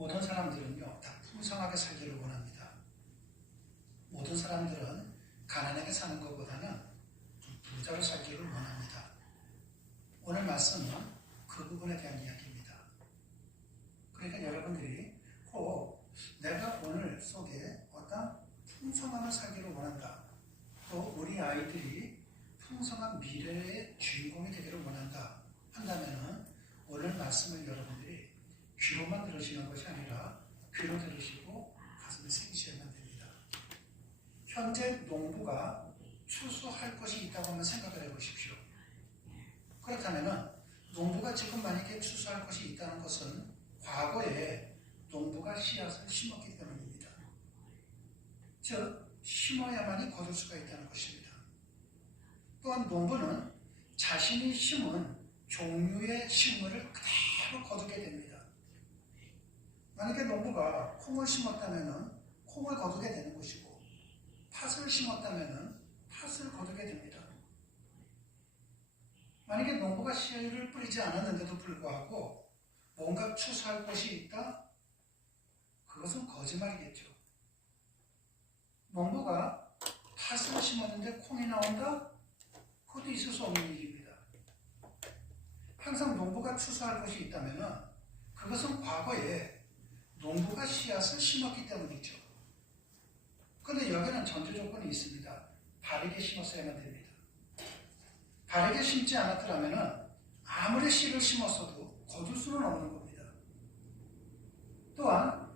모든 사람들은요, 다 풍성하게 살기를 원합니다. 모든 사람들은 가난하게 사는 것보다는 좀 부자로 살기를 원합니다. 오늘 말씀은 그 부분에 대한 이야기입니다. 그러니까 여러분들이 꼭 내가 오늘 속에 어떤 풍성함을 살기를 원한다. 또 우리 아이들이 풍성한 미래의 주인공이 되기를 원한다 한다면은 오늘 말씀을 여러분들이 귀로만 들으시는 것이 아니라 귀로 들으시고 가슴에 새기셔야만 됩니다. 현재 농부가 추수할 것이 있다고 한번 생각을 해보십시오. 그렇다면은 농부가 지금 만약에 추수할 것이 있다는 것은 과거에 농부가 씨앗을 심었기 때문입니다. 즉 심어야만이 거둘 수가 있다는 것입니다. 또한 농부는 자신이 심은 종류의 식물을 그대로 거두게 됩니다. 만약에 농부가 콩을 심었다면 콩을 거두게 되는 것이고 팥을 심었다면 팥을 거두게 됩니다. 만약에 농부가 씨를 뿌리지 않았는데도 불구하고 뭔가 추수할 것이 있다? 그것은 거짓말이겠죠. 농부가 팥을 심었는데 콩이 나온다? 그것도 있을 수 없는 일입니다. 항상 농부가 추수할 것이 있다면 그것은 과거에 농부가 씨앗을 심었기 때문이죠. 그런데 여기는 전제 조건이 있습니다. 바르게 심었어야만 됩니다. 바르게 심지 않았더라면 아무리 씨를 심었어도 거둘 수는 없는 겁니다. 또한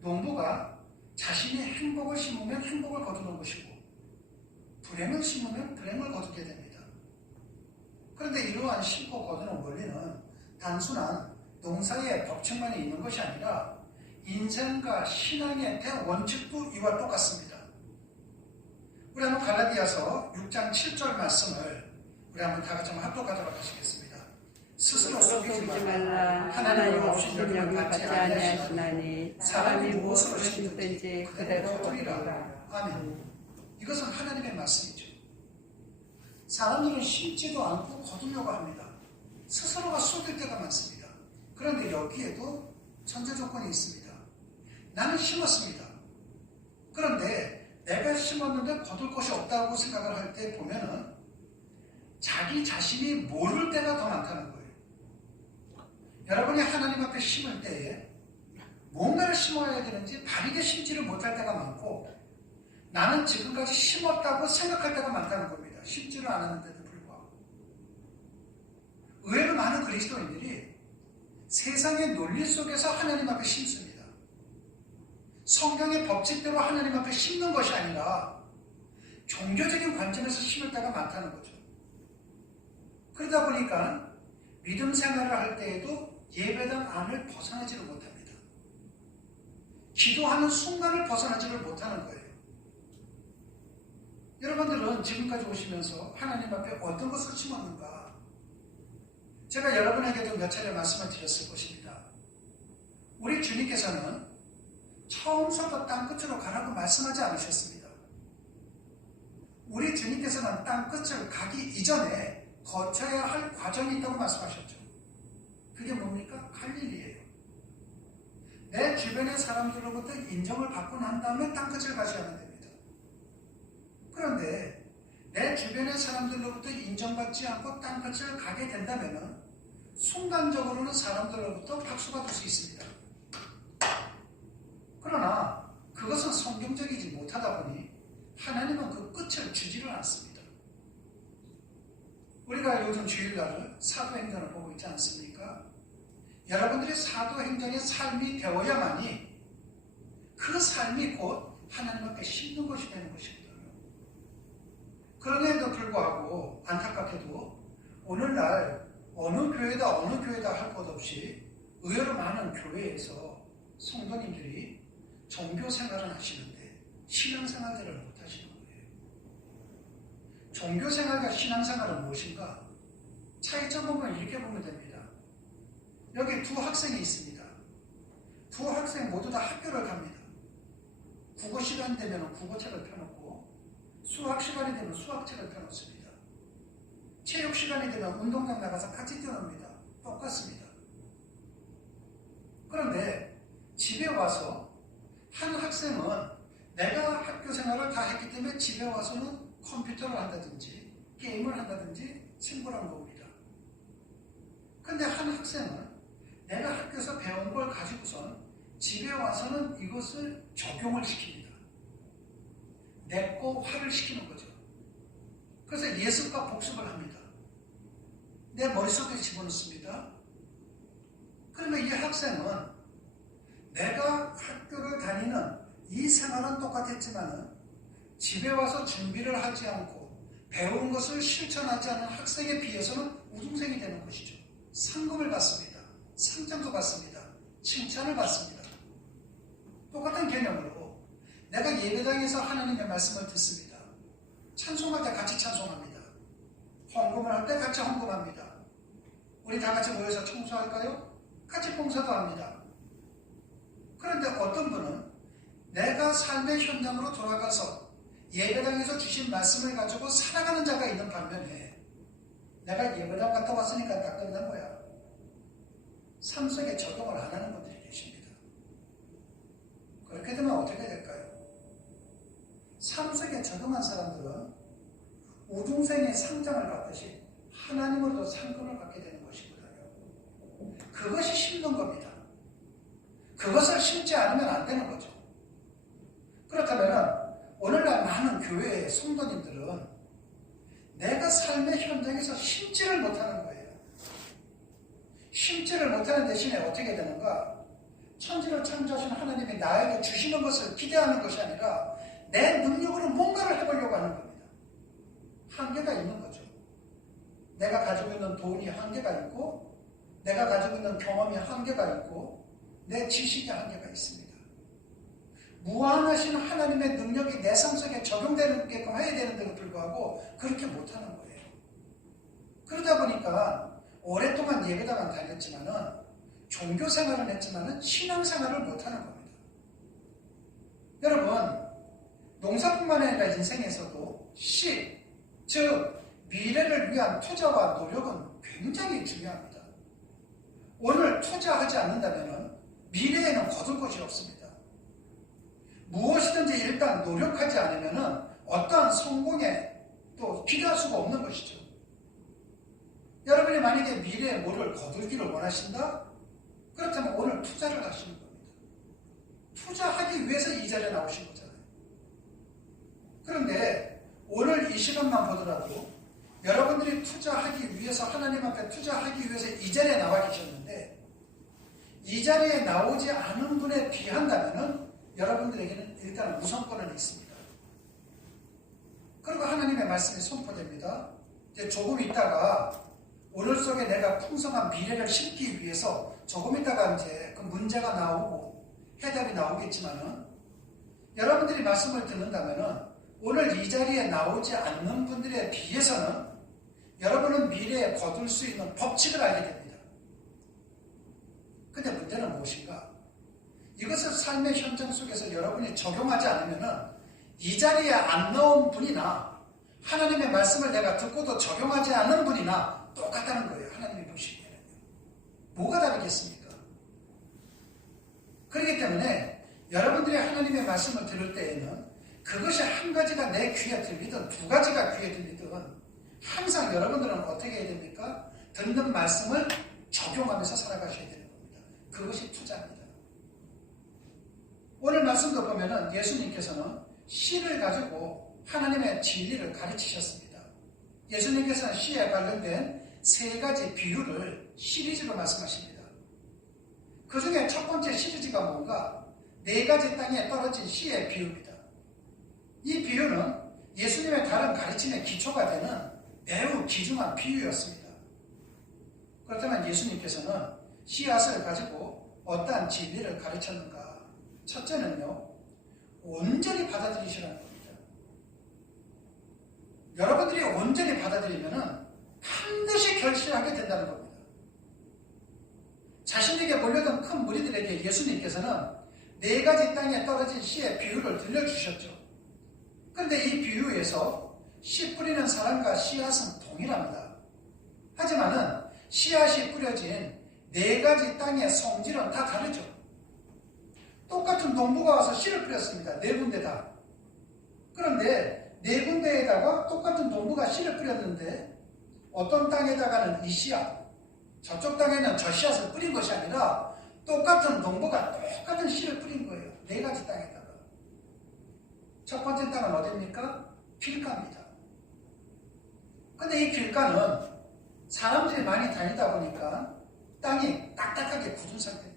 농부가 자신이 행복을 심으면 행복을 거두는 것이고 불행을 심으면 불행을 거두게 됩니다. 그런데 이러한 심고 거두는 원리는 단순한 농사의 법칙만 있는 것이 아니라 인생과 신앙의 대원칙도 이와 똑같습니다. 우리 한번 갈라디아서 6장 7절 말씀을 우리 한번 다 같이 한번 합독하도록 하시겠습니다. 스스로 속이지 말라. 하나님 없이 여김을 받지 아니하시나니 사람이 무엇으로 심든지 그대로 거두리라. 아멘. 이것은 하나님의 말씀이죠. 사람들은 심지도 않고 거두려고 합니다. 스스로가 속일 때가 많습니다. 그런데 여기에도 전제 조건이 있습니다. 나는 심었습니다. 그런데 내가 심었는데 거둘 것이 없다고 생각을 할 때 보면은 자기 자신이 모를 때가 더 많다는 거예요. 여러분이 하나님 앞에 심을 때에 뭔가를 심어야 되는지 바르게 심지를 못할 때가 많고 나는 지금까지 심었다고 생각할 때가 많다는 겁니다. 심지를 않았는데도 불구하고. 의외로 많은 그리스도인들이 세상의 논리 속에서 하나님 앞에 심습니다. 성경의 법칙대로 하나님 앞에 심는 것이 아니라 종교적인 관점에서 심을 때가 많다는 거죠. 그러다 보니까 믿음 생활을 할 때에도 예배당 안을 벗어나지를 못합니다. 기도하는 순간을 벗어나지를 못하는 거예요. 여러분들은 지금까지 오시면서 하나님 앞에 어떤 것을 심었는가? 제가 여러분에게도 몇 차례 말씀을 드렸을 것입니다. 우리 주님께서는 처음부터 땅끝으로 가라고 말씀하지 않으셨습니다. 우리 주님께서는 땅끝을 가기 이전에 거쳐야 할 과정이 있다고 말씀하셨죠. 그게 뭡니까? 갈릴리예요. 내 주변의 사람들로부터 인정을 받고 난 다음에 땅끝을 가셔야 됩니다. 그런데 내 주변의 사람들로부터 인정받지 않고 땅끝을 가게 된다면 순간적으로는 사람들로부터 박수받을 수 있습니다. 그러나 그것은 성경적이지 못하다 보니 하나님은 그 끝을 주지를 않습니다. 우리가 요즘 주일날을 사도행전을 보고 있지 않습니까? 여러분들이 사도행전의 삶이 되어야만이 그 삶이 곧 하나님 앞에 심는 것이 되는 것입니다. 그럼에도 불구하고 안타깝게도 오늘날 어느 교회다 할 것 없이 의외로 많은 교회에서 성도님들이 종교 생활을 하시는데 신앙생활들을 못 하시는 거예요. 종교 생활과 신앙생활은 무엇인가? 차이점 보면 이렇게 보면 됩니다. 여기 두 학생이 있습니다. 두 학생 모두 다 학교를 갑니다. 국어 시간 되면 국어책을 펴놓고 수학 시간이 되면 수학책을 펴놓습니다. 체육 시간이 되면 운동장 나가서 같이 뛰어놉니다. 똑같습니다. 그런데 집에 와서 한 학생은 내가 학교 생활을 다 했기 때문에 집에 와서는 컴퓨터를 한다든지 게임을 한다든지 친구를 한 겁니다. 그런데 한 학생은 내가 학교에서 배운 걸 가지고선 집에 와서는 이것을 적용을 시킵니다. 내꺼화를 시키는 거죠. 그래서 예습과 복습을 합니다. 내 머릿속에 집어넣습니다. 그러면 이 학생은 내가 학교를 다니는 이 생활은 똑같았지만 집에 와서 준비를 하지 않고 배운 것을 실천하지 않은 학생에 비해서는 우등생이 되는 것이죠. 상금을 받습니다. 상장도 받습니다. 칭찬을 받습니다. 똑같은 개념으로 내가 예배당에서 하나님의 말씀을 듣습니다. 찬송할 때 같이 찬송합니다. 헌금을 할 때 같이 헌금합니다. 우리 다 같이 모여서 청소할까요? 같이 봉사도 합니다. 그런데 어떤 분은 내가 삶의 현장으로 돌아가서 예배당에서 주신 말씀을 가지고 살아가는 자가 있는 반면에 내가 예배당 갔다 왔으니까 다 끝난 거야. 삶 속에 적용을 안 하는 분들이 계십니다. 그렇게 되면 어떻게 될까요? 삶 속에 적용한 사람들은 우등생의 상장을 받듯이 하나님으로도 상금을 받게 되는 것이거든요. 그것이 심는 겁니다. 그것을 심지 않으면 안 되는 거죠. 그렇다면 오늘날 많은 교회의 성도님들은 내가 삶의 현장에서 심지를 못하는 거예요. 심지를 못하는 대신에 어떻게 되는가? 천지를 창조하신 하나님이 나에게 주시는 것을 기대하는 것이 아니라 내 능력으로 뭔가를 해보려고 하는 겁니다. 한계가 있는 거죠. 내가 가지고 있는 돈이 한계가 있고 내가 가지고 있는 경험이 한계가 있고 내 지식이 한계가 있습니다. 무한하신 하나님의 능력이 내 삶 속에 적용되게끔 해야 되는데도 불구하고 그렇게 못하는 거예요. 그러다 보니까 오랫동안 예배당은 다녔지만은 종교생활을 했지만은 신앙생활을 못하는 겁니다. 여러분, 농사뿐만 아니라 인생에서도 즉 미래를 위한 투자와 노력은 굉장히 중요합니다. 오늘 투자하지 않는다면 미래에는 거둘 것이 없습니다. 무엇이든지 일단 노력하지 않으면 어떠한 성공에 또 기대할 수가 없는 것이죠. 여러분이 만약에 미래에 뭐를 거둘기를 원하신다? 그렇다면 오늘 투자를 하시는 겁니다. 투자하기 위해서 이 자리에 나오신 거잖아요. 그런데 오늘 이 시간만 보더라도 여러분들이 투자하기 위해서 하나님 앞에 투자하기 위해서 이 자리에 나와 계셨는데 이 자리에 나오지 않은 분에 비한다면 여러분들에게는 일단 우선권은 있습니다. 그리고 하나님의 말씀이 선포됩니다. 이제 조금 있다가 오늘 속에 내가 풍성한 미래를 심기 위해서 조금 있다가 이제 그 문제가 나오고 해답이 나오겠지만은 여러분들이 말씀을 듣는다면은 오늘 이 자리에 나오지 않는 분들에 비해서는 여러분은 미래에 거둘 수 있는 법칙을 알게 됩니다. 근데 문제는 무엇인가? 이것을 삶의 현장 속에서 여러분이 적용하지 않으면 이 자리에 안 나온 분이나 하나님의 말씀을 내가 듣고도 적용하지 않은 분이나 똑같다는 거예요. 하나님이 보시기에는요. 뭐가 다르겠습니까? 그렇기 때문에 여러분들이 하나님의 말씀을 들을 때에는 그것이 한 가지가 내 귀에 들리든 두 가지가 귀에 들리든 항상 여러분들은 어떻게 해야 됩니까? 듣는 말씀을 적용하면서 살아가셔야 되는 겁니다. 그것이 투자입니다. 오늘 말씀도 보면은 예수님께서는 씨를 가지고 하나님의 진리를 가르치셨습니다. 예수님께서는 씨에 관련된 세 가지 비유를 시리즈로 말씀하십니다. 그 중에 첫 번째 시리즈가 뭔가? 네 가지 땅에 떨어진 씨의 비유입니다. 이 비유는 예수님의 다른 가르침의 기초가 되는 매우 귀중한 비유였습니다. 그렇다면 예수님께서는 씨앗을 가지고 어떠한 진리를 가르쳤는가? 첫째는요, 온전히 받아들이시라는 겁니다. 여러분들이 온전히 받아들이면 반드시 결실하게 된다는 겁니다. 자신에게 몰려든 큰 무리들에게 예수님께서는 네 가지 땅에 떨어진 씨의 비유를 들려주셨죠. 그런데 이 비유에서 씨 뿌리는 사람과 씨앗은 동일합니다. 하지만은 씨앗이 뿌려진 네 가지 땅의 성질은 다 다르죠. 똑같은 농부가 와서 씨를 뿌렸습니다. 네 군데 다. 그런데 네 군데에다가 똑같은 농부가 씨를 뿌렸는데 어떤 땅에다가는 이 씨앗, 저쪽 땅에는 저 씨앗을 뿌린 것이 아니라 똑같은 농부가 똑같은 씨를 뿌린 거예요. 네 가지 땅에다가. 첫 번째 땅은 어디입니까? 길가입니다. 근데 이 길가는 사람들이 많이 다니다 보니까 땅이 딱딱하게 굳은 상태입니다.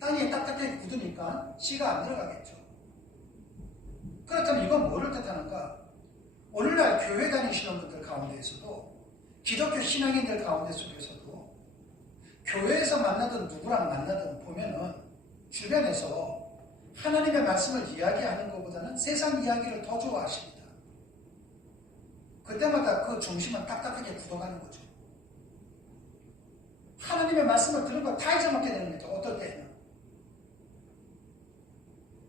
땅이 딱딱하게 굳으니까 씨가 안 들어가겠죠. 그렇다면 이건 뭐를 뜻하는가? 오늘날 교회 다니시는 분들 가운데에서도 기독교 신앙인들 가운데 속에서도 교회에서 만나든 누구랑 만나든 보면은 주변에서 하나님의 말씀을 이야기하는 것보다는 세상 이야기를 더 좋아하십니다. 그때마다 그 중심은 딱딱하게 굳어가는 거죠. 하나님의 말씀을 들은 거 다 잊어먹게 되는 거죠. 어떨 때는.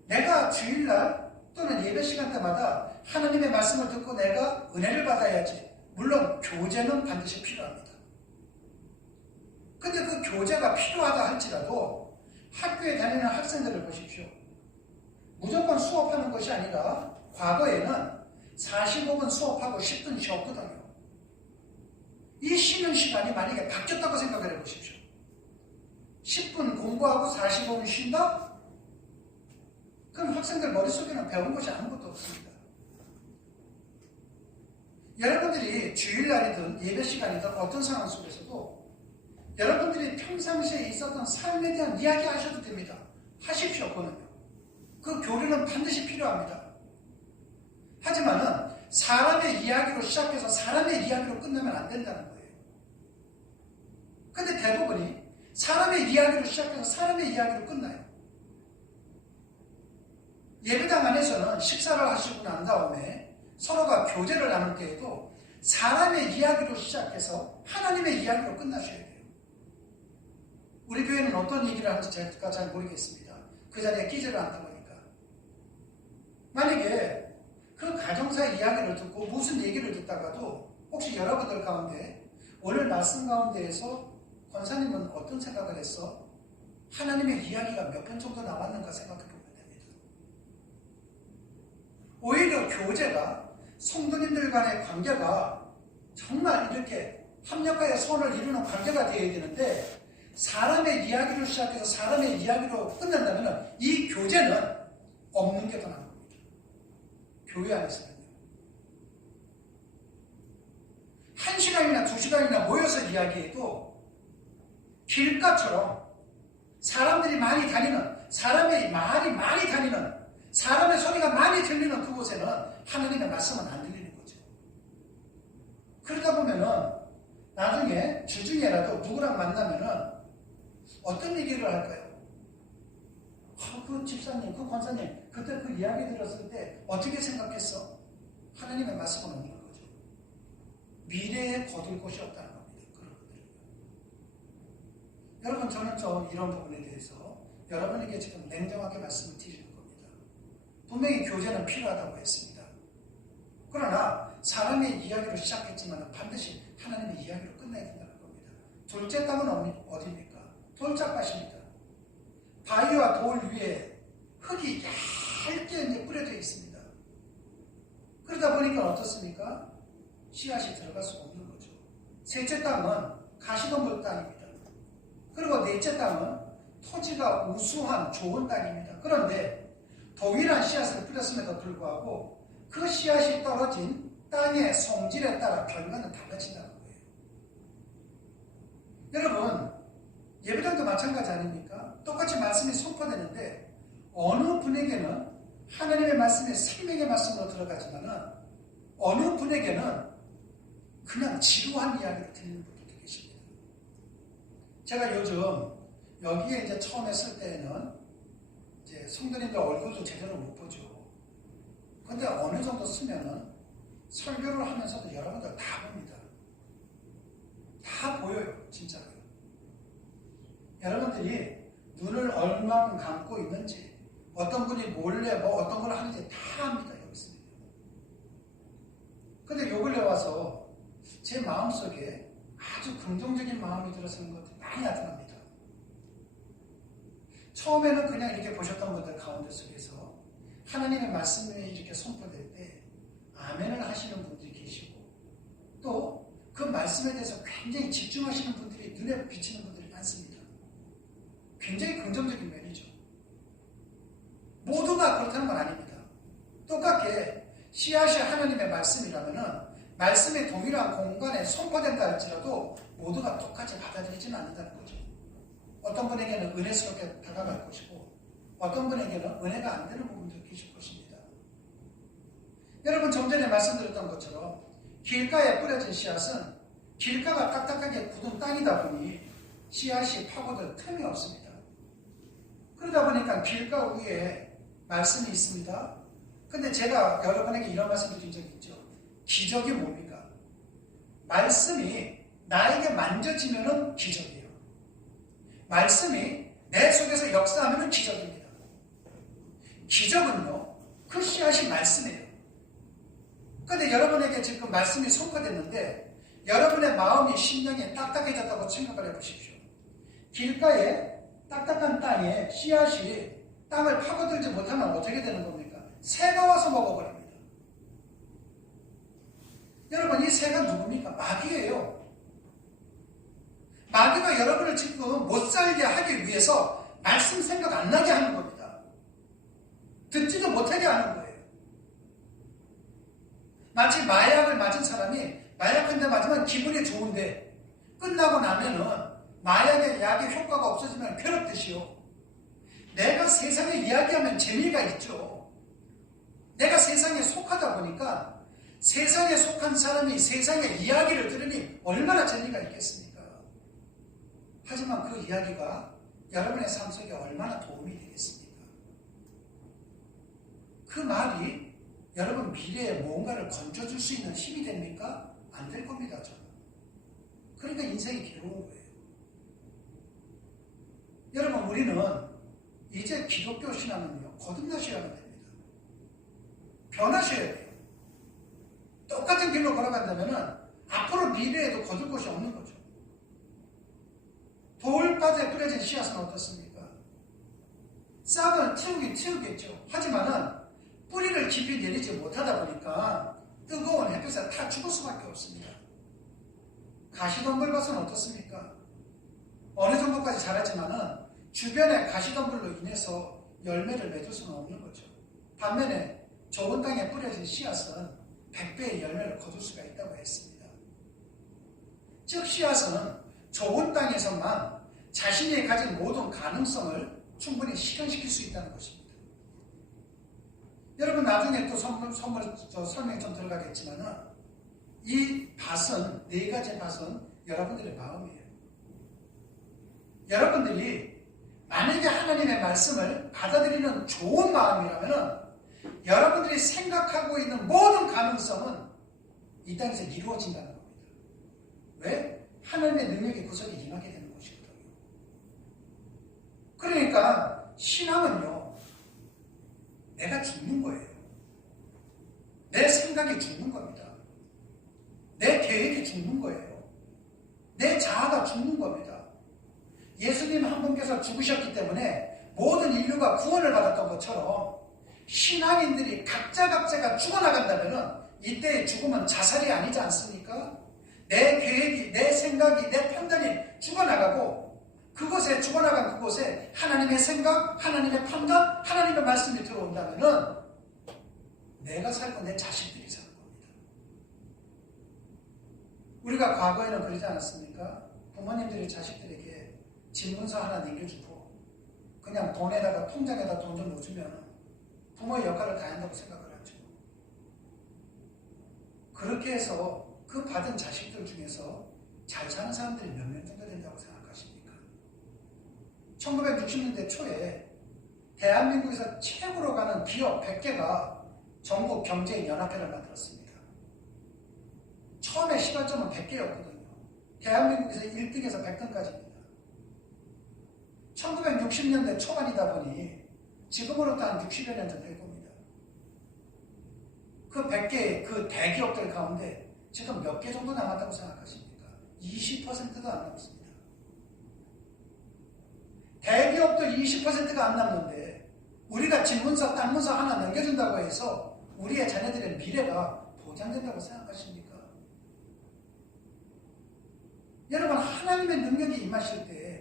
내가 주일날 또는 예배 시간 때마다 하나님의 말씀을 듣고 내가 은혜를 받아야지. 물론 교제는 반드시 필요합니다. 근데 그 교제가 필요하다 할지라도 학교에 다니는 학생들을 보십시오. 무조건 수업하는 것이 아니라 과거에는 45분 수업하고 10분 쉬었거든요. 이 쉬는 시간이 만약에 바뀌었다고 생각을 해보십시오. 10분 공부하고 45분 쉰다? 그럼 학생들 머릿속에는 배운 것이 아무것도 없습니다. 여러분들이 주일날이든 예배 시간이든 어떤 상황 속에서도 여러분들이 평상시에 있었던 삶에 대한 이야기 하셔도 됩니다. 하십시오. 그 교류는 반드시 필요합니다. 하지만은 사람의 이야기로 시작해서 사람의 이야기로 끝나면 안 된다는 거예요. 근데 대부분이 사람의 이야기로 시작해서 사람의 이야기로 끝나요. 예배당 안에서는 식사를 하시고 난 다음에 서로가 교제를 나눌 때에도 사람의 이야기로 시작해서 하나님의 이야기로 끝나셔야 돼요. 우리 교회는 어떤 얘기를 하는지 제가 잘 모르겠습니다. 그 자리에 끼지를 않다 보니까. 만약에 그 가정사 이야기를 듣고 무슨 얘기를 듣다가도 혹시 여러분들 가운데 오늘 말씀 가운데에서 권사님은 어떤 생각을 했어? 하나님의 이야기가 몇 편 정도 남았는가 생각해 보면 됩니다. 오히려 교제가 성도님들 간의 관계가 정말 이렇게 합력하여 선을 이루는 관계가 되어야 되는데 사람의 이야기로 시작해서 사람의 이야기로 끝난다면 이 교제는 없는 게 더 나은 겁니다. 교회 안에서는요. 1시간이나 2시간이나 모여서 이야기해도 길가처럼 사람들이 많이 다니는, 사람의 말이 많이 다니는, 사람의 소리가 많이 들리는 그곳에는 하나님의 말씀은 안 들리는 거죠. 그러다 보면은 나중에 주중에라도 누구랑 만나면은 어떤 얘기를 할까요? 그 집사님, 그 권사님, 그때 그 이야기 들었을 때 어떻게 생각했어? 하나님의 말씀은 없는 거죠. 미래에 거둘 곳이 없다는 겁니다. 그런 것들은. 여러분, 저는 좀 이런 부분에 대해서 여러분에게 지금 냉정하게 말씀을 드리는 겁니다. 분명히 교제는 필요하다고 했습니다. 그러나 사람의 이야기로 시작했지만 반드시 하나님의 이야기로 끝내야 된다는 겁니다. 둘째 땅은 어디입니까? 돌짝밭입니다. 바위와 돌 위에 흙이 얇게 이제 뿌려져 있습니다. 그러다 보니까 어떻습니까? 씨앗이 들어갈 수가 없는 거죠. 셋째 땅은 가시덤불 땅입니다. 그리고 넷째 땅은 토지가 우수한 좋은 땅입니다. 그런데 동일한 씨앗을 뿌렸음에도 불구하고 그 씨앗이 떨어진 땅의 성질에 따라 결과는 달라진다는 거예요. 여러분, 예배당도 마찬가지 아닙니까? 똑같이 말씀이 선포되는데 어느 분에게는 하나님의 말씀에 생명의 말씀으로 들어가지만은 어느 분에게는 그냥 지루한 이야기를 들리는 분들도 계십니다. 제가 요즘 여기에 이제 처음 했을 때에는 이제 성도님들 얼굴도 제대로 못 보죠. 근데 어느 정도 쓰면은 설교를 하면서도 여러분들 다 봅니다. 다 보여요, 진짜로요. 여러분들이 눈을 얼마큼 감고 있는지, 어떤 분이 몰래 어떤 걸 하는지 다 압니다, 여기서. 근데 요 근래 와서 제 마음속에 아주 긍정적인 마음이 들어서는 것들이 많이 나타납니다. 처음에는 그냥 이렇게 보셨던 분들 가운데 속에서 하나님의 말씀이 이렇게 선포될 때 아멘을 하시는 분들이 계시고 또 그 말씀에 대해서 굉장히 집중하시는 분들이 눈에 비치는 분들이 많습니다. 굉장히 긍정적인 면이죠. 모두가 그렇다는 건 아닙니다. 똑같게 씨앗이 하나님의 말씀이라면은 말씀이 동일한 공간에 선포된다 할지라도 모두가 똑같이 받아들이지는 않는다는 거죠. 어떤 분에게는 은혜스럽게 다가갈 것이고 어떤 분에게는 은혜가 안 되는 부분도 계실 것입니다. 여러분 좀 전에 말씀드렸던 것처럼 길가에 뿌려진 씨앗은 길가가 딱딱하게 굳은 땅이다 보니 씨앗이 파고들 틈이 없습니다. 그러다 보니까 길가 위에 말씀이 있습니다. 근데 제가 여러분에게 이런 말씀을 드린 적이 있죠. 기적이 뭡니까? 말씀이 나에게 만져지면은 기적이에요. 말씀이 내 속에서 역사하면은 기적입니다. 기적은요, 그 씨앗이 말씀이에요. 근데 여러분에게 지금 말씀이 선포됐는데 여러분의 마음이 심령이 딱딱해졌다고 생각을 해보십시오. 길가에 딱딱한 땅에 씨앗이 땅을 파고들지 못하면 어떻게 되는 겁니까? 새가 와서 먹어버립니다. 여러분 이 새가 누굽니까? 마귀예요. 마귀가 여러분을 지금 못 살게 하기 위해서 말씀 생각 안 나게 하는 겁니다. 듣지도 못하게 하는 거예요. 마치 마약을 맞은 사람이 마약 한 대 맞으면 기분이 좋은데 끝나고 나면은 마약의 약의 효과가 없어지면 괴롭듯이요. 내가 세상에 이야기하면 재미가 있죠. 내가 세상에 속하다 보니까 세상에 속한 사람이 세상의 이야기를 들으니 얼마나 재미가 있겠습니까? 하지만 그 이야기가 여러분의 삶 속에 얼마나 도움이 되겠습니까? 그 말이 여러분 미래에 뭔가를 건져줄 수 있는 힘이 됩니까? 안 될 겁니다, 저는. 그러니까 인생이 괴로운 거예요. 여러분, 우리는 이제 기독교 신앙은요, 거듭나셔야 됩니다. 변하셔야 돼요. 똑같은 길로 걸어간다면 앞으로 미래에도 거둘 곳이 없는 거죠. 돌밭에 뿌려진 씨앗은 어떻습니까? 싹을 틔우겠죠. 하지만은 뿌리를 깊이 내리지 못하다 보니까 뜨거운 햇볕에 다 죽을 수밖에 없습니다. 가시덤불밭은 어떻습니까? 어느 정도까지 자라지만은 주변에 가시덤불로 인해서 열매를 맺을 수는 없는 거죠. 반면에 좋은 땅에 뿌려진 씨앗은 100배의 열매를 거둘 수가 있다고 했습니다. 즉 씨앗은 좋은 땅에서만 자신이 가진 모든 가능성을 충분히 실현시킬 수 있다는 것입니다. 여러분 나중에 또 설명이 좀 들어가겠지만은 이 밭은, 네 가지 밭은 여러분들의 마음이에요. 여러분들이 만약에 하나님의 말씀을 받아들이는 좋은 마음이라면은 여러분들이 생각하고 있는 모든 가능성은 이 땅에서 이루어진다는 겁니다. 왜? 하나님의 능력의 구석에 임하게 되는 것이거든요. 그러니까 신앙은요, 내가 죽는 거예요. 내 생각이 죽는 겁니다. 내 계획이 죽는 거예요. 내 자아가 죽는 겁니다. 예수님 한 분께서 죽으셨기 때문에 모든 인류가 구원을 받았던 것처럼 신앙인들이 각자가 죽어나간다면 이때의 죽음은 자살이 아니지 않습니까? 내 계획이, 내 생각이, 내 판단이 죽어나가고 그곳에 죽어나간 그곳에 하나님의 생각, 하나님의 판단, 하나님의 말씀이 들어온다면은 내가 살고 내 자식들이 사는 겁니다. 우리가 과거에는 그러지 않았습니까? 부모님들이 자식들에게 집문서 하나 남겨주고 그냥 돈에다가 통장에다 돈 좀 넣어주면 부모의 역할을 다 한다고 생각을 하죠. 그렇게 해서 그 받은 자식들 중에서 잘 사는 사람들이 몇 명 정도 된다고 생각하십니까? 1960년대 초에 대한민국에서 최고로 가는 기업 100개가 전국 경제연합회를 만들었습니다. 처음에 시발점은 100개였거든요. 대한민국에서 1등에서 100등까지입니다. 1960년대 초반이다 보니 지금으로부터 한 60여 년 전 될 겁니다. 그 100개의 그 대기업들 가운데 지금 몇 개 정도 남았다고 생각하십니까? 20%도 안 남았습니다. 대기업도 20%가 안 남는데 우리가 집문서, 땅문서 하나 넘겨준다고 해서 우리의 자녀들의 미래가 보장된다고 생각하십니까? 여러분, 하나님의 능력이 임하실 때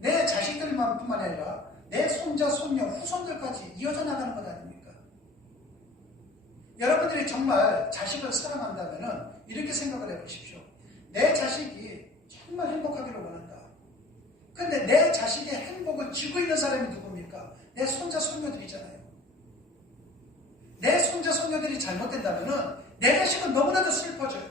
내 자식들만 뿐만 아니라 내 손자, 손녀, 후손들까지 이어져 나가는 것 아닙니까? 여러분들이 정말 자식을 사랑한다면 이렇게 생각을 해보십시오. 내 자식이 정말 행복하기를 원한다. 근데 내 자식의 행복을 쥐고 있는 사람이 누굽니까? 내 손자, 손녀들이잖아요. 내 손자, 손녀들이 잘못된다면 내 자식은 너무나도 슬퍼져요.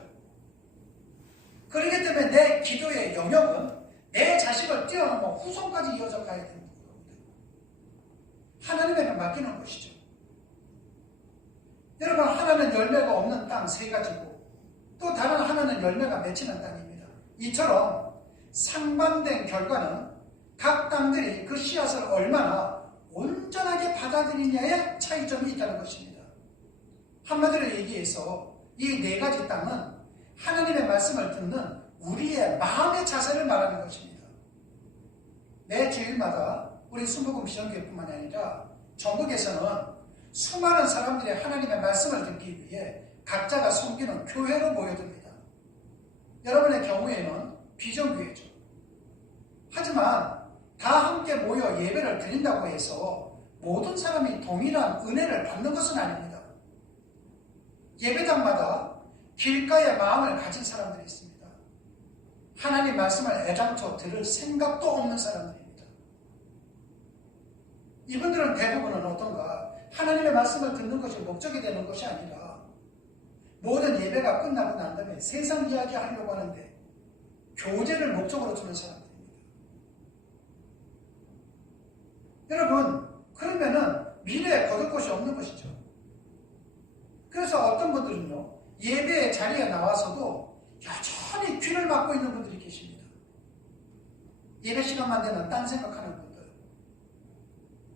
그렇기 때문에 내 기도의 영역은 내 자식을 뛰어넘어 후손까지 이어져 가야 되는 겁니다. 하나님에게 맡기는 것이죠. 여러분, 하나는 열매가 없는 땅 세 가지고 또 다른 하나는 열매가 맺히는 땅입니다. 이처럼 상반된 결과는 각 땅들이 그 씨앗을 얼마나 온전하게 받아들이냐의 차이점이 있다는 것입니다. 한마디로 얘기해서 이 네 가지 땅은 하나님의 말씀을 듣는 우리의 마음의 자세를 말하는 것입니다. 매 주일마다 우리 순복음 비전교회뿐만 아니라 전국에서는 수많은 사람들이 하나님의 말씀을 듣기 위해 각자가 섬기는 교회로 모여듭니다. 여러분의 경우에는 비전교회죠. 하지만 다 함께 모여 예배를 드린다고 해서 모든 사람이 동일한 은혜를 받는 것은 아닙니다. 예배당마다 길가의 마음을 가진 사람들이 있습니다. 하나님 말씀을 애당초 들을 생각도 없는 사람들입니다. 이분들은 대부분은 어떤가? 하나님의 말씀을 듣는 것이 목적이 되는 것이 아니라 모든 예배가 끝나고 난 다음에 세상 이야기 하려고 하는데 교제를 목적으로 두는 사람들입니다. 여러분, 그러면은 미래에 거둘 것이 없는 것이죠. 그래서 어떤 분들은요, 예배의 자리에 나와서도 여전히 귀를 막고 있는 분들이 계십니다. 예배 시간만 되면 딴 생각하는 분들,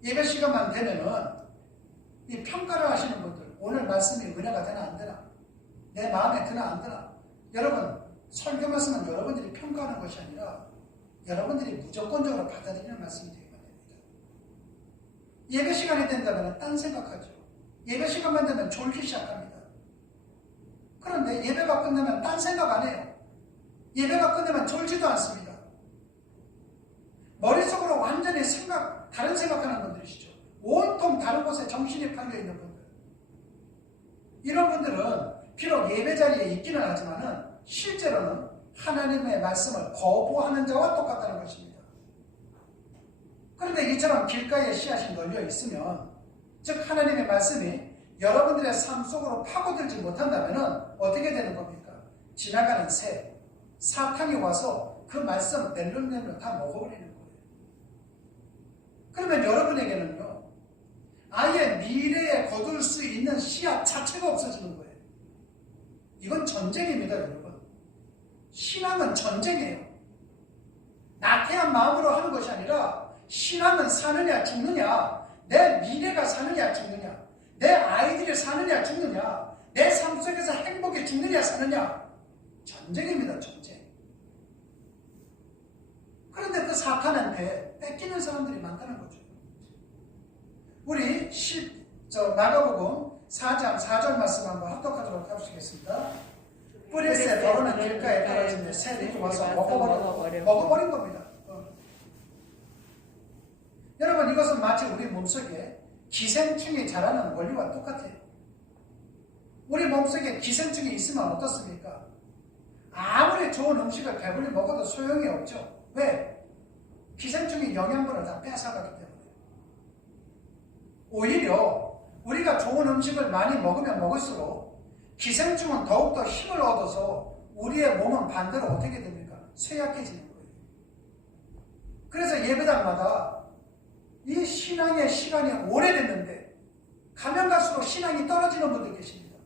예배 시간만 되면은 이 평가를 하시는 분들, 오늘 말씀이 은혜가 되나 안 되나, 내 마음에 드나 안 드나. 여러분, 설교 말씀은 여러분들이 평가하는 것이 아니라 여러분들이 무조건적으로 받아들이는 말씀이 되어야 됩니다. 예배 시간이 된다면 딴 생각하죠. 예배 시간만 되면 졸기 시작합니다. 그런데 예배가 끝나면 딴 생각 안 해요. 예배가 끝나면 졸지도 않습니다. 머릿속으로 완전히 다른 생각하는 분들이시죠. 온통 다른 곳에 정신이 팔려있는 분들. 이런 분들은 비록 예배 자리에 있기는 하지만은 실제로는 하나님의 말씀을 거부하는 자와 똑같다는 것입니다. 그런데 이처럼 길가에 씨앗이 널려 있으면, 즉 하나님의 말씀이 여러분들의 삶 속으로 파고들지 못한다면 어떻게 되는 겁니까? 지나가는 새, 사탄이 와서 그 말씀 낼름낼름 다 먹어버리는 거예요. 그러면 여러분에게는요, 아예 미래에 거둘 수 있는 씨앗 자체가 없어지는 거예요. 이건 전쟁입니다, 여러분. 신앙은 전쟁이에요. 나태한 마음으로 하는 것이 아니라 신앙은 사느냐 죽느냐, 내 미래가 사느냐 죽느냐, 내 아이들이 사느냐 죽느냐, 내 삶 속에서 행복이 죽느냐 사느냐, 전쟁입니다, 전쟁. 그런데 그 사탄한테 뺏기는 사람들이 많다는 거죠. 우리 마가복음 4장 4절 말씀 한번 합독하도록 하시겠습니다. 뿌리새 더러는 길가에 떨어진 새들이 와서 먹어버린 겁니다. 여러분, 이것은 마치 우리 몸속에 기생충이 자라는 원리와 똑같아요. 우리 몸속에 기생충이 있으면 어떻습니까? 아무리 좋은 음식을 배불리 먹어도 소용이 없죠. 왜? 기생충이 영양분을 다 뺏어가기 때문에. 오히려 우리가 좋은 음식을 많이 먹으면 먹을수록 기생충은 더욱더 힘을 얻어서 우리의 몸은 반대로 어떻게 됩니까? 쇠약해지는 거예요. 그래서 예배당마다 이 신앙의 시간이 오래됐는데 가면 갈수록 신앙이 떨어지는 분들 계십니다.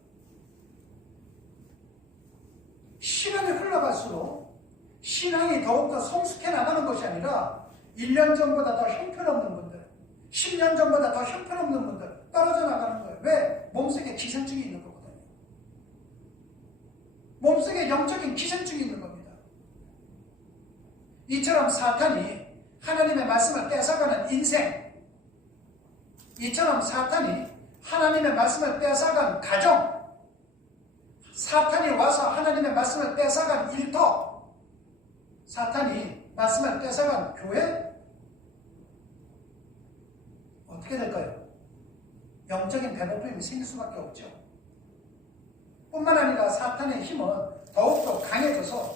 시간이 흘러갈수록 신앙이 더욱더 성숙해 나가는 것이 아니라 1년 전보다 더 형편없는 분들, 10년 전보다 더 형편없는 분들 떨어져 나가는 거예요. 왜? 몸속에 기생충이 있는 거거든요. 몸속에 영적인 기생충이 있는 겁니다. 이처럼 사탄이 하나님의 말씀을 뺏어가는 인생, 이처럼 사탄이 하나님의 말씀을 뺏어간 가정, 사탄이 와서 하나님의 말씀을 뺏어간 일터, 사탄이 말씀을 뺏어간 교회, 어떻게 될까요? 영적인 배고픔이 생길 수밖에 없죠. 뿐만 아니라 사탄의 힘은 더욱더 강해져서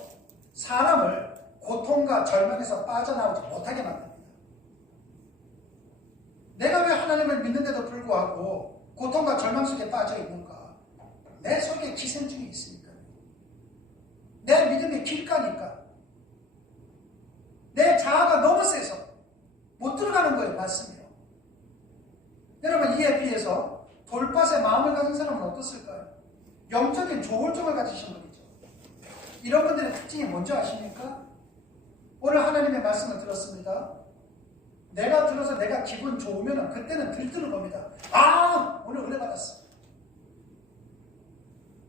사람을 고통과 절망에서 빠져나오지 못하게 만듭니다. 내가 왜 하나님을 믿는데도 불구하고 고통과 절망 속에 빠져 있는가? 내 속에 기생충이 있으니까요. 내 믿음이 길가니까. 내 자아가 너무 세서 못 들어가는 거예요. 말씀이요. 여러분, 이에 비해서 돌밭에 마음을 가진 사람은 어떻을까요? 영적인 조울증을 가지신 분이죠. 이런 분들의 특징이 뭔지 아십니까? 오늘 하나님의 말씀을 들었습니다. 내가 들어서 내가 기분 좋으면 그때는 들뜨는 겁니다. 아! 오늘 은혜 받았어.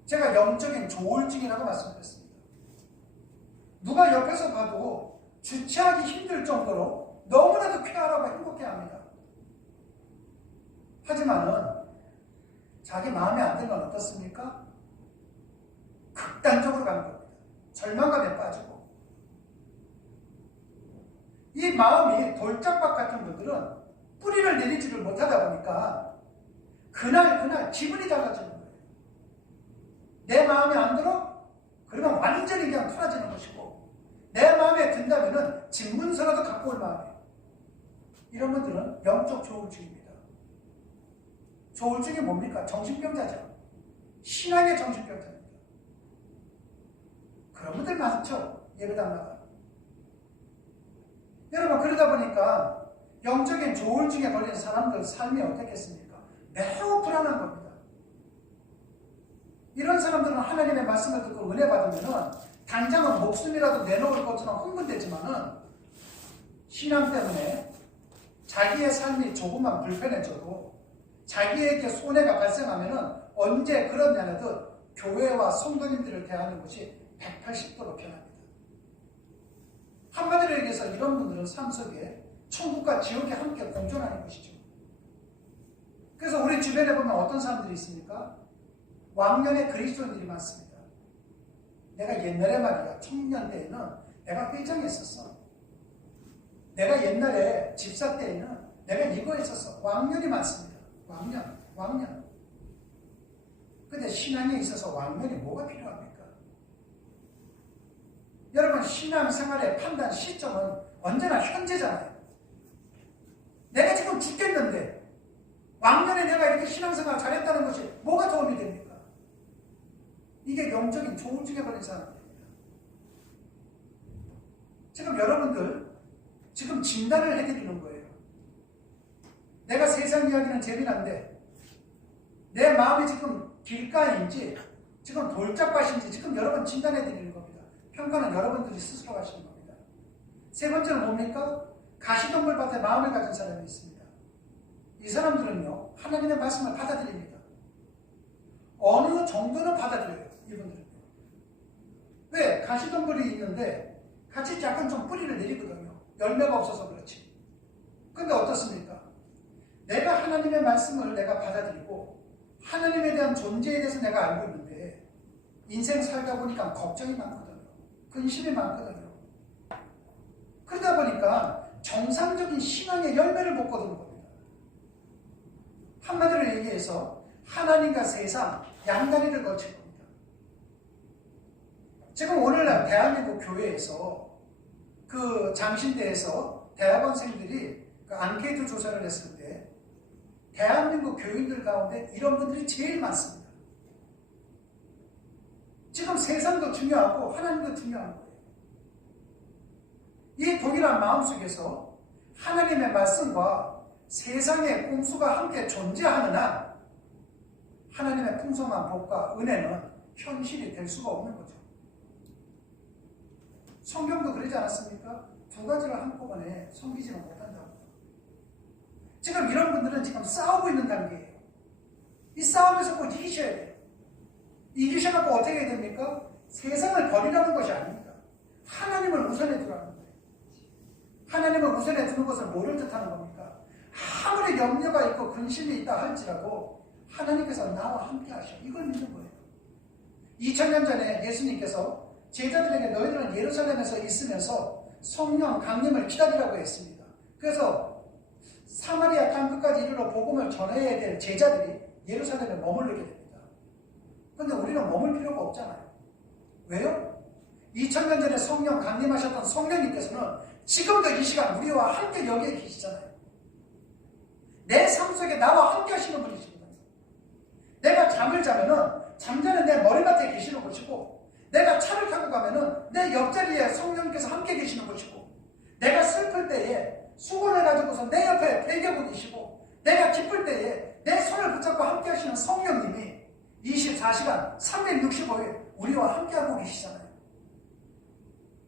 제가 영적인 조울증이라고 말씀드렸습니다. 누가 옆에서 봐도 주체하기 힘들 정도로 너무나도 쾌활하고 행복해합니다. 하지만은 자기 마음에 안 들면 어떻습니까? 극단적으로 가는 겁니다. 절망감에 빠지고. 이 마음이 돌짝밭 같은 분들은 뿌리를 내리지를 못하다 보니까 그날 기분이 달라지는 거예요. 내 마음에 안 들어? 그러면 완전히 그냥 풀어지는 것이고, 내 마음에 든다면은 진문서라도 갖고 올 마음이에요. 이런 분들은 영적 조울증입니다. 조울증이 뭡니까? 정신병자죠. 신앙의 정신병자입니다. 그런 분들 많죠. 예배당마다. 여러분, 그러다 보니까 영적인 조울증에 걸린 사람들 삶이 어떻겠습니까? 매우 불안한 겁니다. 이런 사람들은 하나님의 말씀을 듣고 은혜 받으면 당장은 목숨이라도 내놓을 것처럼 흥분되지만은 신앙 때문에 자기의 삶이 조금만 불편해져도 자기에게 손해가 발생하면은 언제 그런 면에도 교회와 성도님들을 대하는 것이 180도로 변합니다. 한마디로 얘기해서 이런 분들은 삶 속에 천국과 지옥이 함께 공존하는 것이죠. 그래서 우리 주변에 보면 어떤 사람들이 있습니까? 왕년의 그리스도인들이 많습니다. 내가 옛날에 말이야, 청년대에는 내가 회장했었어. 내가 옛날에 집사 때에는 내가 이거 했었어. 왕년이 많습니다. 왕년. 근데 신앙에 있어서 왕년이 뭐가 필요합니까? 여러분, 신앙생활의 판단 시점은 언제나 현재잖아요. 내가 지금 죽겠는데 왕년에 내가 이렇게 신앙생활 잘했다는 것이 뭐가 도움이 됩니까? 이게 영적인 조울증에 걸린 사람들입니다. 지금 여러분들 지금 진단을 해드리는 거예요. 내가 세상 이야기는 재미난데 내 마음이 지금 길가인지 지금 돌짝밭인지 지금 여러분 진단해드리는 겁니다. 평가는 여러분들이 스스로 하시는 겁니다. 세 번째는 뭡니까? 가시덤불 밭에 마음을 가진 사람이 있습니다. 이 사람들은요, 하나님의 말씀을 받아들입니다. 어느 정도는 받아들여요, 이분들은요. 왜? 가시덤불이 있는데 같이 약간 좀 뿌리를 내리거든요. 열매가 없어서 그렇지. 근데 어떻습니까? 내가 하나님의 말씀을 내가 받아들이고 하나님에 대한 존재에 대해서 내가 알고 있는데 인생 살다 보니까 걱정이 많거든요. 근심이 많거든요. 그러다 보니까 정상적인 신앙의 열매를 못 거두는 겁니다. 한마디로 얘기해서 하나님과 세상 양다리를 거칠 겁니다. 지금 오늘날 대한민국 교회에서 그 장신대에서 대학원생들이 그 앙케이트 조사를 했을 때 대한민국 교인들 가운데 이런 분들이 제일 많습니다. 지금 세상도 중요하고 하나님도 중요한 거예요. 이 동일한 마음속에서 하나님의 말씀과 세상의 꼼수가 함께 존재하는 한 하나님의 풍성한 복과 은혜는 현실이 될 수가 없는 거죠. 성경도 그러지 않았습니까? 두 가지를 한꺼번에 섬기지는 못한다고. 지금 이런 분들은 지금 싸우고 있는 단계예요. 이 싸움에서 꼭 이기셔야 돼요. 이기셔갖고 어떻게 해야 됩니까? 세상을 버리라는 것이 아닙니다. 하나님을 우선해 두라는 거예요. 하나님을 우선에 두는 것을 뭐를 뜻하는 겁니까? 아무리 염려가 있고 근심이 있다 할지라도 하나님께서 나와 함께 하셔. 이걸 믿는 거예요. 2000년 전에 예수님께서 제자들에게 너희들은 예루살렘에서 있으면서 성령 강림을 기다리라고 했습니다. 그래서 사마리아 땅끝까지 이르러 복음을 전해야 될 제자들이 예루살렘에 머무르게 됩니다. 그런데 우리는 머물 필요가 없잖아요. 왜요? 2000년 전에 성령 강림하셨던 성령님께서는 지금도 이 시간 우리와 함께 여기에 계시잖아요. 내 삶 속에 나와 함께 하시는 분이십니다. 내가 잠을 자면은 잠자는 내 머리맡에 계시는 것이고, 내가 차를 타고 가면은 내 옆자리에 성령님께서 함께 계시는 것이고, 내가 슬플 때에 수건을 가지고서 내 옆에 베개고 계시고, 내가 기쁠 때에 내 손을 붙잡고 함께 하시는 성령님이 24시간 365일 우리와 함께하고 계시잖아요.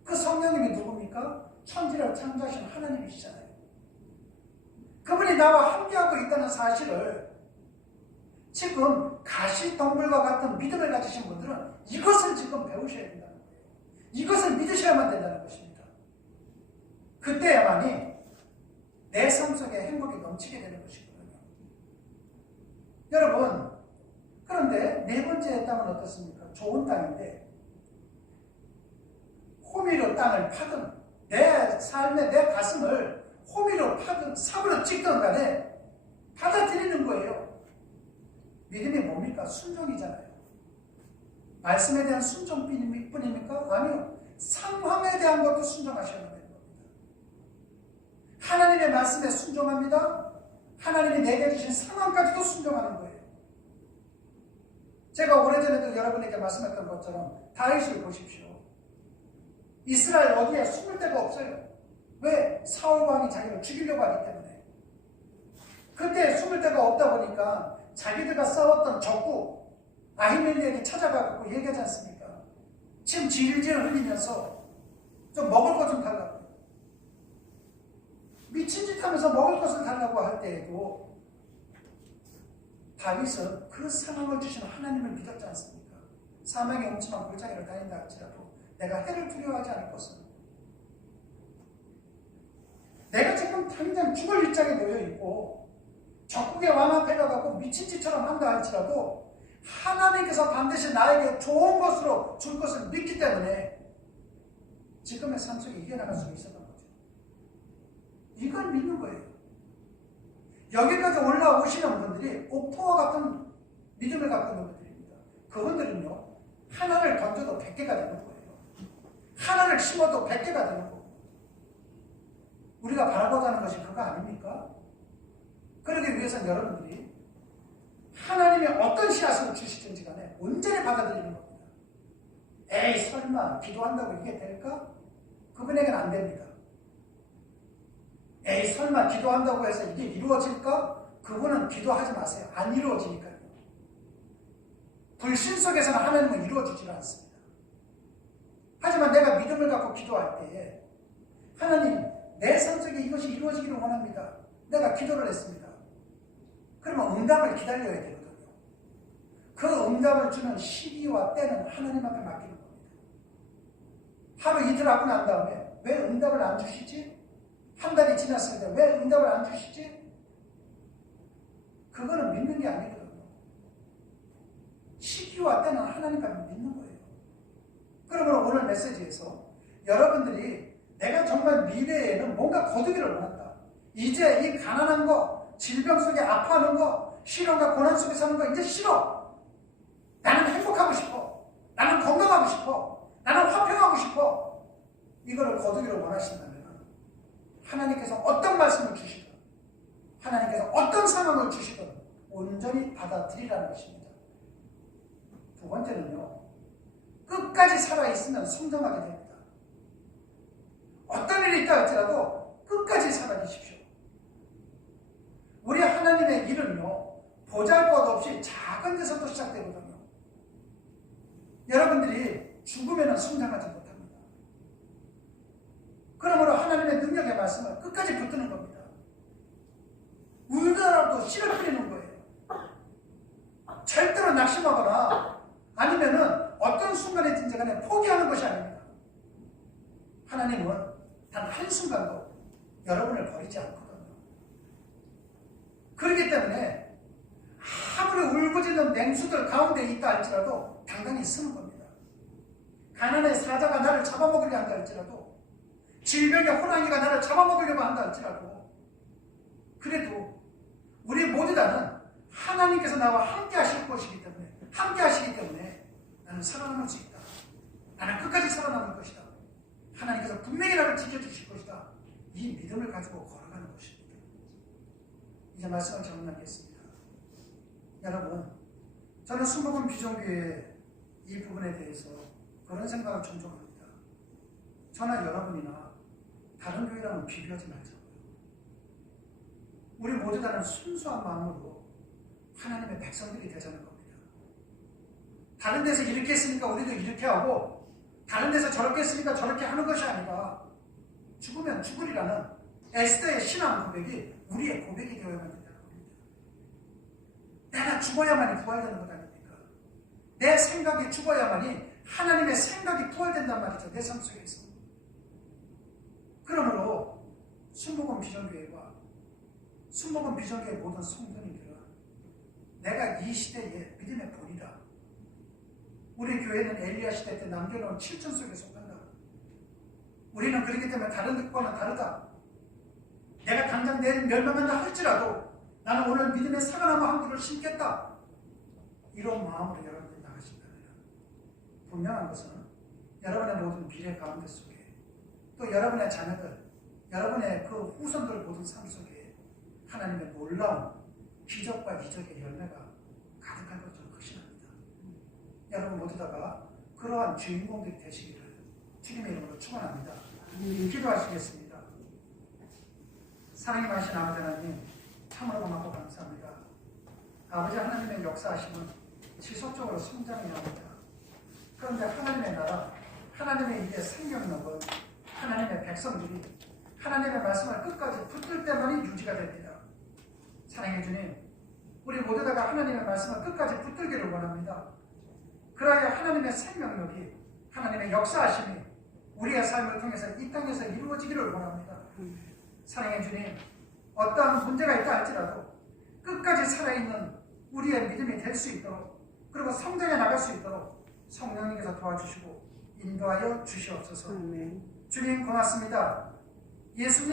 그 성령님이 누굽니까? 천지를 창조하신 하나님이시잖아요. 그분이 나와 함께하고 있다는 사실을 지금 가시덤불과 같은 믿음을 가지신 분들은 이것을 지금 배우셔야 된다는 거예요. 이것을 믿으셔야만 된다는 것입니다. 그때야만이 내 삶 속에 행복이 넘치게 되는 것이거든요. 여러분, 그런데 네 번째 땅은 어떻습니까? 좋은 땅인데 호미로 땅을 파든 내 삶의 내 가슴을 호미로 파든 삽으로 찍든 간에 받아들이는 거예요. 믿음이 뭡니까? 순종이잖아요. 말씀에 대한 순종뿐입니까? 아니요. 상황에 대한 것도 순종하셔야 되는 겁니다. 하나님의 말씀에 순종합니다. 하나님이 내게 주신 상황까지도 순종하는 거예요. 제가 오래전에도 여러분에게 말씀했던 것처럼 다윗을 보십시오. 이스라엘 어디에 숨을 데가 없어요. 왜? 사울 왕이 자기를 죽이려고 하기 때문에. 그때 숨을 데가 없다 보니까 자기들과 싸웠던 적국 아히멜렉이 찾아가고 얘기하지 않습니까? 침 질질 흘리면서 좀 먹을 것 좀 달라고. 미친 짓 하면서 먹을 것을 달라고 할 때에도 다윗은 그 상황을 주신 하나님을 믿었지 않습니까? 사망의 엄침한 골짜기를 다닌다 할지라도 내가 해를 두려워하지 않을 것은, 내가 지금 당장 죽을 입장에 놓여있고 적국의 왕 앞에 가고 미친 짓처럼 한다 할지라도 하나님께서 반드시 나에게 좋은 것으로 줄 것을 믿기 때문에 지금의 삶 속에 이겨나갈 수 있었던 거죠. 이걸 믿는 거예요. 여기까지 올라오시는 분들이 옥토와 같은 믿음을 갖고 있는 분들입니다. 그분들은요, 하나를 던져도 100개가 되는 거예요. 하나를 심어도 100개가 되는 거고. 우리가 바라보자 하는 것이 그거 아닙니까? 그러기 위해서는 여러분들이 하나님이 어떤 씨앗을 주시든지 간에 온전히 받아들이는 겁니다. 에이, 설마 기도한다고 이게 될까? 그분에게는 안 됩니다. 에이, 설마 기도한다고 해서 이게 이루어질까? 그분은 기도하지 마세요. 안 이루어지니까요. 불신 속에서는 하나님은 이루어지지 않습니다. 하지만 내가 믿음을 갖고 기도할 때에 하나님, 내 삶 속에 이것이 이루어지기를 원합니다. 내가 기도를 했습니다. 그러면 응답을 기다려야 되거든요. 그 응답을 주는 시기와 때는 하나님 앞에 맡기는 겁니다. 하루 이틀 하고 난 다음에 왜 응답을 안 주시지? 한 달이 지났을 때 왜 응답을 안 주시지? 그거는 믿는 게 아니거든요. 시기와 때는 하나님 앞에 믿는 거예요. 그러므로 오늘 메시지에서 여러분들이 내가 정말 미래에는 뭔가 거두기를 원한다. 이제 이 가난한 거, 질병 속에 아파하는 거, 시련과 고난 속에 사는 거 이제 싫어. 나는 행복하고 싶어. 나는 건강하고 싶어. 나는 화평하고 싶어. 이거를 거두기를 원하신다면 하나님께서 어떤 말씀을 주시든, 하나님께서 어떤 상황을 주시든 온전히 받아들이라는 것입니다. 두 번째는요, 끝까지 살아있으면 성장하게 됩니다. 어떤 일이 있다 할지라도 끝까지 살아계십시오. 우리 하나님의 일은요, 보잘것없이 작은 데서도 시작되거든요. 여러분들이 죽으면 성장하지 못합니다. 그러므로 하나님의 능력의 말씀을 끝까지 붙드는 겁니다. 울더라도 씨를 뿌리는 거예요. 절대로 낙심하거나 아니면은 어떤 순간이든지 간에 포기하는 것이 아닙니다. 하나님은 단 한순간도 여러분을 버리지 않거든요. 그렇기 때문에 아무리 울부짖는 맹수들 가운데 있다 할지라도 당당히 서는 겁니다. 가난의 사자가 나를 잡아먹으려 한다 할지라도, 질병의 호랑이가 나를 잡아먹으려고 한다 할지라도, 그래도 우리 모두 다는 하나님께서 나와 함께 하실 것이기 때문에, 함께 하시기 때문에 나는 살아남을 수 있다. 나는 끝까지 살아남을 것이다. 하나님께서 분명히 나를 지켜주실 것이다. 이 믿음을 가지고 걸어가는 것입니다. 이제 말씀을 정리하겠습니다. 여러분, 저는 순복음 비전교회 이 부분에 대해서 그런 생각을 종종 합니다. 저나 여러분이나 다른 교회랑은 비교하지 말자고요. 우리 모두 다는 순수한 마음으로 하나님의 백성들이 되자는 겁니다. 다른 데서 이렇게 했으니까 우리도 이렇게 하고, 다른 데서 저렇게 했으니까 저렇게 하는 것이 아니라 죽으면 죽으리라는 에스더의 신앙 고백이 우리의 고백이 되어야만 된다는 겁니다. 내가 죽어야만이 부활되는 것 아닙니까? 내 생각이 죽어야만이 하나님의 생각이 부활된단 말이죠. 내 삶 속에서. 그러므로 순복음 비전교회와 순복음 비전교회 모든 성도님들은 내가 이 시대의 믿음의 본이다. 우리 교회는 엘리야 시대 때 남겨놓은 7천 속에 속한다. 우리는 그렇기 때문에 다른 것과는 다르다. 내가 당장 내일 멸망한다 할지라도 나는 오늘 믿음의 사과나무 한 그루를 심겠다. 이런 마음으로 여러분들이 나가신다면 분명한 것은 여러분의 모든 미래 가운데 속에, 또 여러분의 자녀들, 여러분의 그 후손들 모든 삶 속에 하나님의 놀라운 기적과 이적의 열매가 가득한 것을 저는 확신합니다. 여러분 모두 다가 그러한 주인공들이 되시기를 주님의 이름으로 축원합니다. 기도하시겠습니다. 사랑이 많으신 아버지 하나님, 참으로 고맙고 감사합니다. 아버지 하나님의 역사하심은 지속적으로 성장해야 합니다. 그런데 하나님의 나라, 하나님의 일의 생명력은 하나님의 백성들이 하나님의 말씀을 끝까지 붙들 때만이 유지가 됩니다. 사랑해 주님, 우리 모두 다가 하나님의 말씀을 끝까지 붙들기를 원합니다. 그러하여 하나님의 생명력이, 하나님의 역사하심이 우리의 삶을 통해서 이 땅에서 이루어지기를 원합니다. 사랑해 주님, 어떠한 문제가 있다 할지라도 끝까지 살아있는 우리의 믿음이 될 수 있도록, 그리고 성장해 나갈 수 있도록 성령님께서 도와주시고 인도하여 주시옵소서. 주님 고맙습니다. 예수님